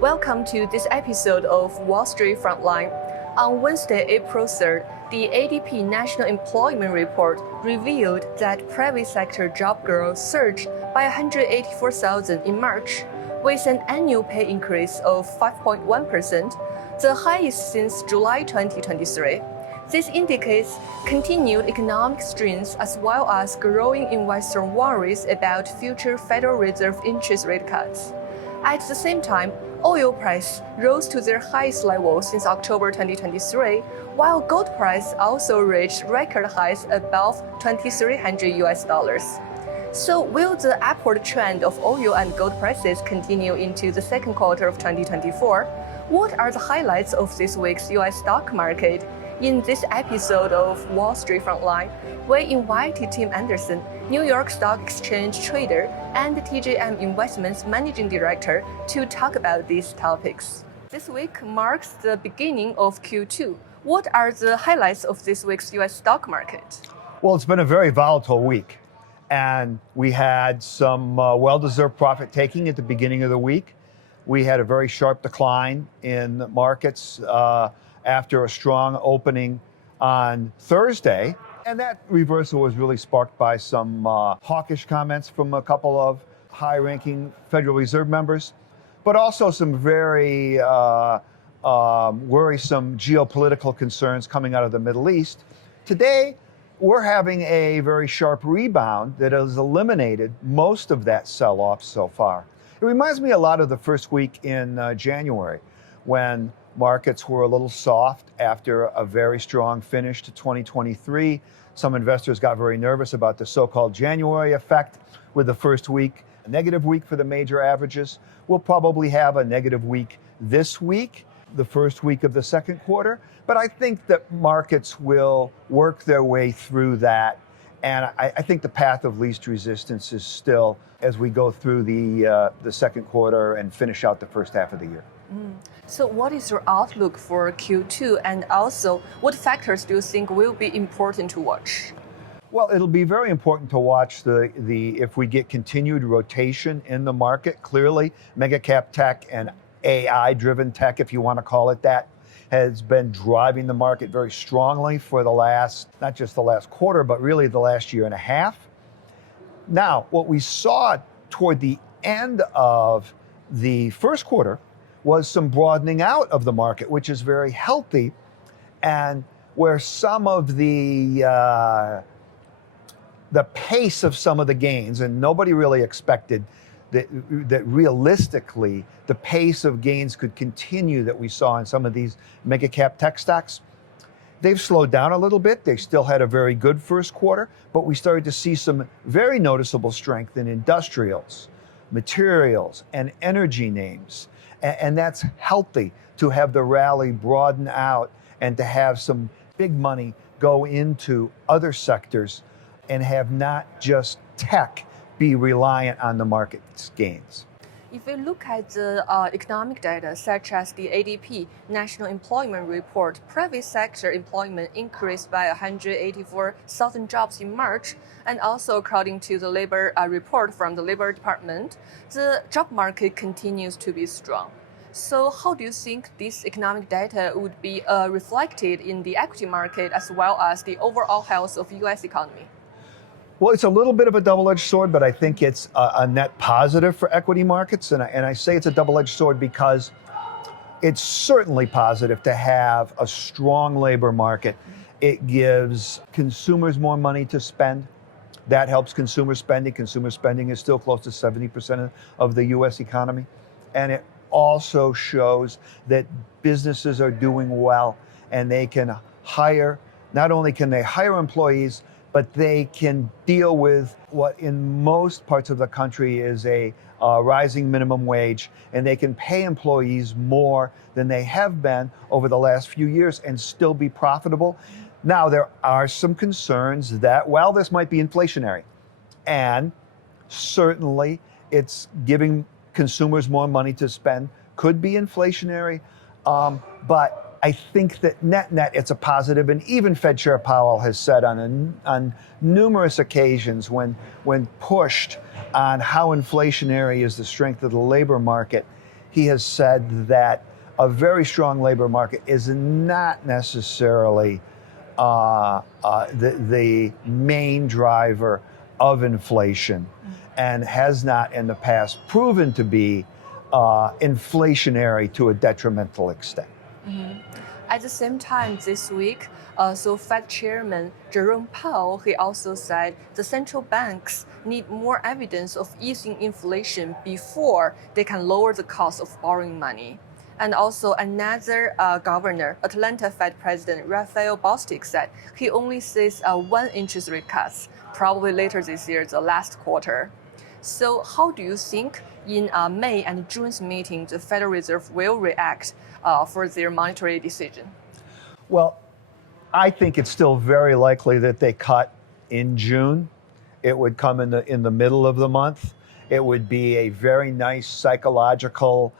Welcome to this episode of Wall Street Frontline. On Wednesday, April 3rd, the ADP National Employment Report revealed that private sector job growth surged by 184,000 in March, with an annual pay increase of 5.1%, the highest since July 2023. This indicates continued economic strength as well as growing investor worries about future Federal Reserve interest rate cuts. At the same time, oil price rose to their highest level since October 2023, while gold price also reached record highs above $2,300. So will the upward trend of oil and gold prices continue into the second quarter of 2024? What are the highlights of this week's US stock market? In this episode of Wall Street Frontline, we invited Tim Anderson, New York Stock Exchange trader and TJM Investments Managing Director, to talk about these topics. This week marks the beginning of Q2. What are the highlights of this week's US stock market? Well, it's been a very volatile week, and we had some well-deserved profit taking at the beginning of the week. We had a very sharp decline in the markets after a strong opening on Thursday. And that reversal was really sparked by some hawkish comments from a couple of high-ranking Federal Reserve members, but also some very worrisome geopolitical concerns coming out of the Middle East. Today, we're having a very sharp rebound that has eliminated most of that sell-off so far. It reminds me a lot of the first week in January, when markets were a little soft after a very strong finish to 2023. Some investors got very nervous about the so-called January effect with the first week, a negative week for the major averages. We'll probably have a negative week this week, the first week of the second quarter. But I think that markets will work their way through that. And I think the path of least resistance is still as we go through the second quarter and finish out the first half of the year. So what is your outlook for Q2, and also what factors do you think will be important to watch? Well, it'll be very important to watch if we get continued rotation in the market. Clearly, mega cap tech and AI-driven tech, if you want to call it that, has been driving the market very strongly for the last, not just the last quarter, but really the last year and a half. Now, what we saw toward the end of the first quarter was some broadening out of the market, which is very healthy, and where some of the pace of some of the gains, and nobody really expected that realistically the pace of gains could continue that we saw in some of these mega cap tech stocks. They've slowed down a little bit. They still had a very good first quarter, but we started to see some very noticeable strength in industrials, materials, and energy names. And that's healthy to have the rally broaden out and to have some big money go into other sectors and have not just tech be reliant on the market's gains. If we look at the economic data, such as the ADP National Employment Report, private sector employment increased by 184,000 jobs in March, and also according to the labor report from the Labor Department, the job market continues to be strong. So how do you think this economic data would be reflected in the equity market as well as the overall health of US economy? Well, it's a little bit of a double-edged sword, but I think it's a net positive for equity markets. And I say it's a double-edged sword because it's certainly positive to have a strong labor market. It gives consumers more money to spend. That helps consumer spending. Consumer spending is still close to 70% of the US economy. And it also shows that businesses are doing well and they can hire, not only can they hire employees, but they can deal with what in most parts of the country is a rising minimum wage, and they can pay employees more than they have been over the last few years and still be profitable. Now, there are some concerns that, well, this might be inflationary, and certainly it's giving consumers more money to spend, could be inflationary, but I think that net, it's a positive, and even Fed Chair Powell has said on numerous occasions when pushed on how inflationary is the strength of the labor market, he has said that a very strong labor market is not necessarily the main driver of inflation, and has not in the past proven to be inflationary to a detrimental extent. At the same time this week, so Fed Chairman Jerome Powell, he also said the central banks need more evidence of easing inflation before they can lower the cost of borrowing money. And also another governor, Atlanta Fed President Raphael Bostic, said he only sees one interest rate cut, probably later this year, the last quarter. So how do you think in May and June's meeting, the Federal Reserve will react for their monetary decision? Well, I think it's still very likely that they cut in June. It would come in the middle of the month. It would be a very nice psychological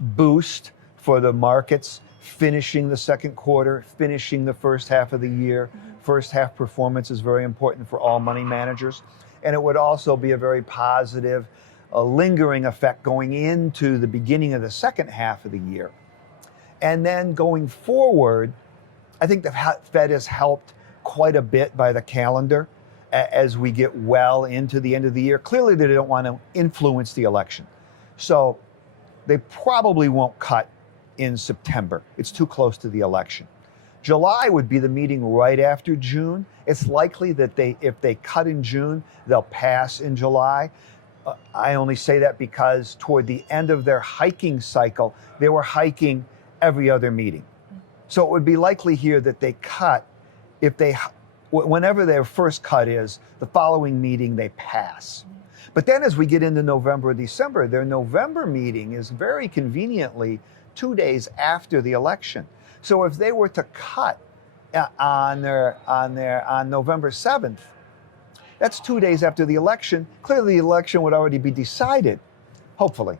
boost for the markets, finishing the second quarter, finishing the first half of the year. First half performance is very important for all money managers. And it would also be a very positive, lingering effect going into the beginning of the second half of the year. And then going forward, I think the Fed is helped quite a bit by the calendar as we get well into the end of the year. Clearly, they don't want to influence the election. So they probably won't cut in September. It's too close to the election. July would be the meeting right after June. It's likely that if they cut in June, they'll pass in July. I only say that because toward the end of their hiking cycle, they were hiking every other meeting. So it would be likely here that they cut, whenever their first cut is, the following meeting they pass. But then as we get into November or December, their November meeting is very conveniently 2 days after the election. So if they were to cut on November 7th, that's 2 days after the election. Clearly the election would already be decided, hopefully.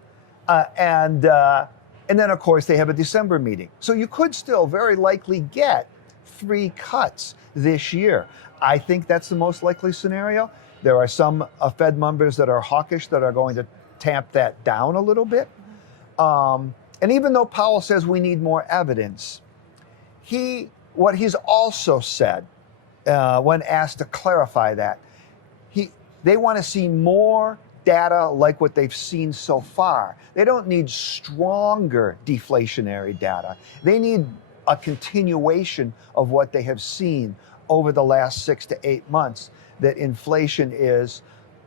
And then of course they have a December meeting. So you could still very likely get 3 cuts this year. I think that's the most likely scenario. There are some Fed members that are hawkish that are going to tamp that down a little bit. And even though Powell says we need more evidence, what he's also said when asked to clarify that, they want to see more data like what they've seen so far. They don't need stronger deflationary data. They need a continuation of what they have seen over the last 6 to 8 months, that inflation is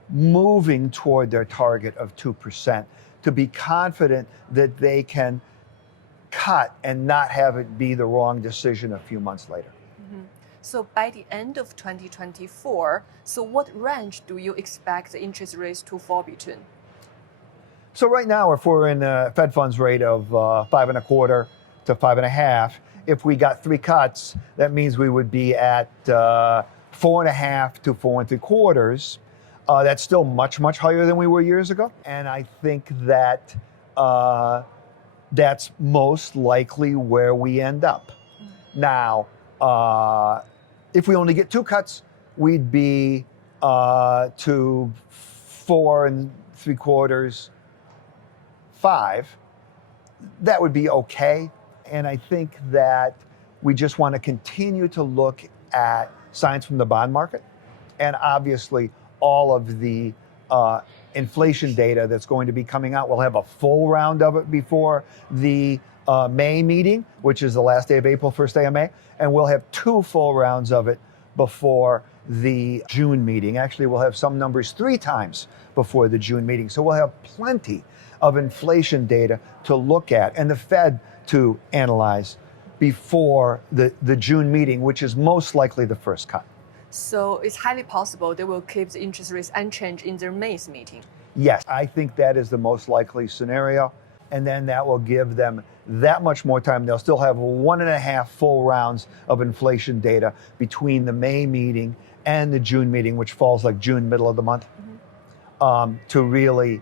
moving toward their target of 2%, to be confident that they can cut and not have it be the wrong decision a few months later. So by the end of 2024, so what range do you expect the interest rates to fall between? So right now, if we're in a Fed funds rate of 5.25 to 5.5, if we got 3 cuts, that means we would be at 4.5 to 4.75. That's still much, much higher than we were years ago. And I think that that's most likely where we end up. Now, if we only get 2 cuts, we'd be to 4.75, 5. That would be okay. And I think that we just want to continue to look at signs from the bond market, and obviously all of the inflation data that's going to be coming out. We'll have a full round of it before the May meeting, which is the last day of April, first day of May, and we'll have 2 full rounds of it before the June meeting. Actually, we'll have some numbers 3 times before the June meeting. So we'll have plenty of inflation data to look at and the Fed to analyze before the June meeting, which is most likely the first cut. So it's highly possible they will keep the interest rates unchanged in their May's meeting. Yes, I think that is the most likely scenario. And then that will give them that much more time. They'll still have 1.5 full rounds of inflation data between the May meeting and the June meeting, which falls like June, middle of the month, to really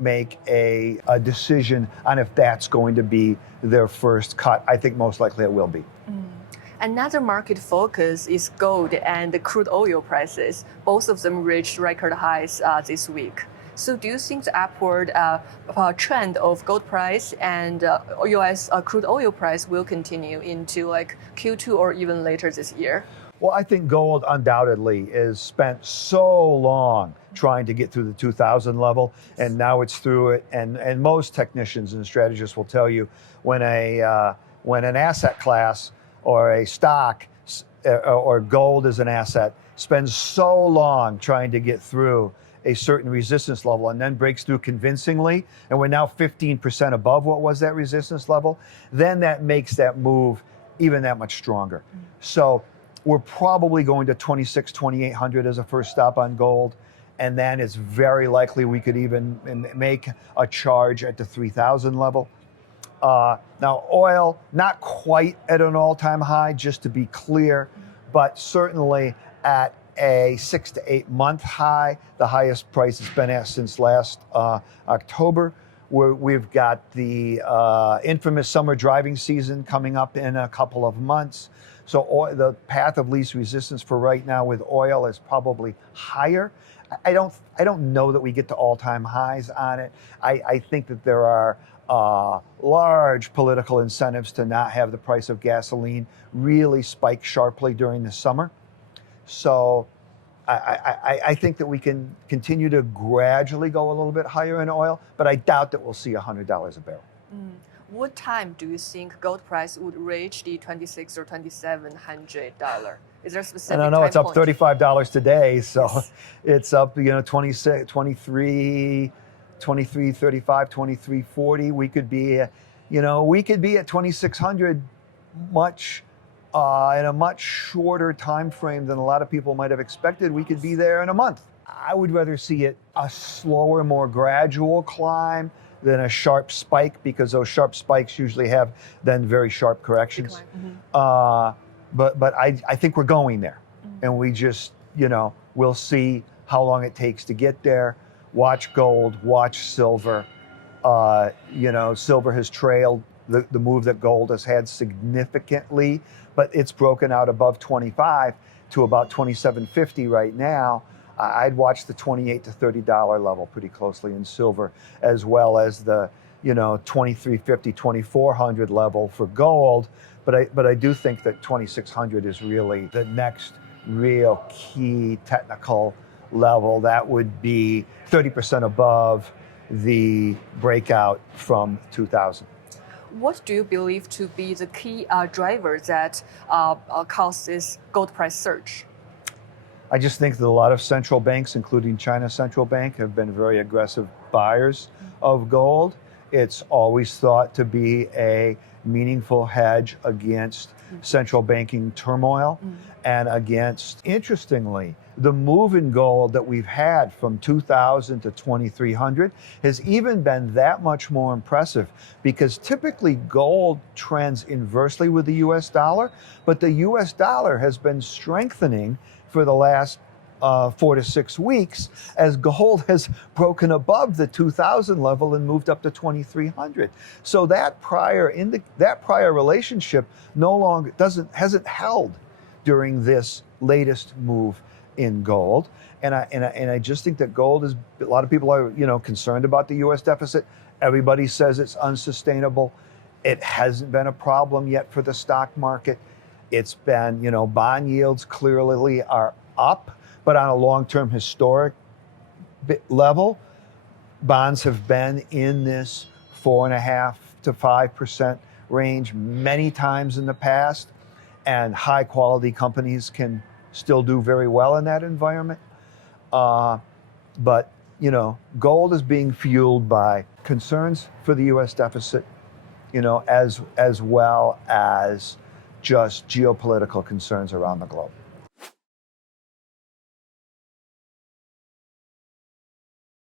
make a decision on if that's going to be their first cut. I think most likely it will be. Another market focus is gold and the crude oil prices. Both of them reached record highs this week. So do you think the upward trend of gold price and U.S. Crude oil price will continue into like Q2 or even later this year? Well, I think gold undoubtedly is spent so long trying to get through the 2000 level, and now it's through it. And most technicians and strategists will tell you when an asset class or a stock or gold as an asset spends so long trying to get through a certain resistance level and then breaks through convincingly, and we're now 15% above what was that resistance level, then that makes that move even that much stronger. So we're probably going to 2800 as a first stop on gold, and then it's very likely we could even make a charge at the 3000 level. Now oil, not quite at an all-time high, just to be clear, but certainly at a 6 to 8 month high, the highest price it's been at since last October. We've got the infamous summer driving season coming up in a couple of months. So the path of least resistance for right now with oil is probably higher. I don't know that we get to all-time highs on it. I think that there are large political incentives to not have the price of gasoline really spike sharply during the summer. So I think that we can continue to gradually go a little bit higher in oil, but I doubt that we'll see $100 a barrel. What time do you think gold price would reach the $2,600 or $2,700? Is there a specific I don't know, it's up point? $35 today, so Yes. it's up, 26, 23, 23.35, 23.40. We could be, we could be at 2,600 in a much shorter time frame than a lot of people might have expected. We could be there in a month. I would rather see it a slower, more gradual climb than a sharp spike, because those sharp spikes usually have then very sharp corrections. But I think we're going there, and we just, we'll see how long it takes to get there. Watch gold, watch silver. Silver has trailed the move that gold has had significantly, but it's broken out above 25 to about 27.50 right now. I'd watch the $28 to $30 level pretty closely in silver, as well as the 23.50, 2400 level for gold. But I do think that 2600 is really the next real key technical level. That would be 30% above the breakout from 2000. What do you believe to be the key drivers that cause this gold price surge? I just think that a lot of central banks, including China's central bank, have been very aggressive buyers of gold. It's always thought to be a meaningful hedge against central banking turmoil and against, interestingly, the move in gold that we've had from 2000 to 2300 has even been that much more impressive, because typically gold trends inversely with the US dollar, but the US dollar has been strengthening for the last 4 to 6 weeks as gold has broken above the 2000 level and moved up to 2300. So that prior relationship hasn't held during this latest move in gold. And I just think that gold is, a lot of people are concerned about the US deficit. Everybody says it's unsustainable. It hasn't been a problem yet for the stock market. It's been, bond yields clearly are up, but on a long-term historic level, bonds have been in this 4.5% to 5% range many times in the past, and high-quality companies can still do very well in that environment. But gold is being fueled by concerns for the U.S. deficit, as well as just geopolitical concerns around the globe.